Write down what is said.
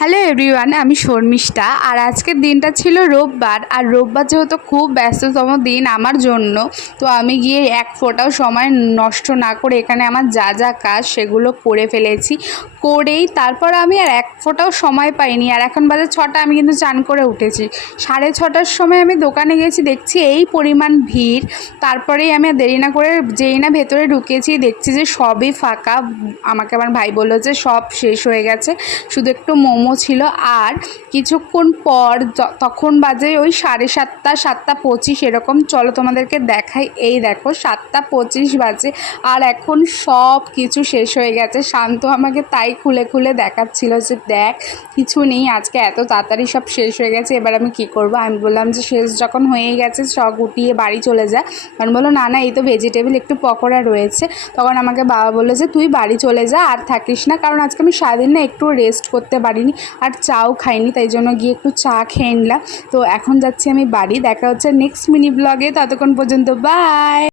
Hello everyone, আমি শর্মিষ্ঠা। আর আজকের দিনটা ছিল রোববার। আর রোববার যেহেতু খুব ব্যস্ততম দিন আমার জন্য, তো আমি গিয়ে এক ফোঁটাও সময় নষ্ট না করে এখানে আমার যা যা কাজ সেগুলো করে ফেলেছি। করেই তারপর আমি আর এক ফোঁটাও সময় পাইনি। আর এখন বাজে 6টা, আমি কিন্তু চান করে উঠেছি। 6:30টার সময় আমি দোকানে গেছি, দেখছি এই পরিমাণ ভিড়। তারপরেই আমি আর দেরি না করে যেই না ভেতরে ঢুকেছি, দেখছি যে সবই ফাঁকা। আমাকে আমার ভাই বললো যে সব শেষ হয়ে গেছে, শুধু একটু মোমো ছিল। আর কিছুক্ষণ পর তখন বাজে ওই 7:30, 7:25 এরকম। চলো তোমাদেরকে দেখাই। এই দেখো 7:25 বাজে আর এখন সব কিছু শেষ হয়ে গেছে। শান্ত আমাকে তাই খুলে খুলে দেখাচ্ছিল যে দেখ, কিছু নেই, আজকে এত তাড়াতাড়ি সব শেষ হয়ে গেছে, এবার আমি কি করব। আমি বললাম যে শেষ যখন হয়েই গেছে সব গুটিয়ে বাড়ি চলে যা। কারণ বললো না না, এই তো ভেজিটেবল একটু পকোড়া রয়েছে। তখন আমাকে বাবা বললো যে তুই বাড়ি চলে যা, আর থাকিস না, কারণ আজকে আমি সারাদিন না একটু রেস্ট করতে পারিনি আর চাও খাইনি, তাই জন্য গিয়ে একটু চা খেয়ে নিলাম। তো এখন যাচ্ছি আমি বাড়ি। দেখা হচ্ছে নেক্সট মিনি ব্লগে, ততক্ষণ পর্যন্ত বাই।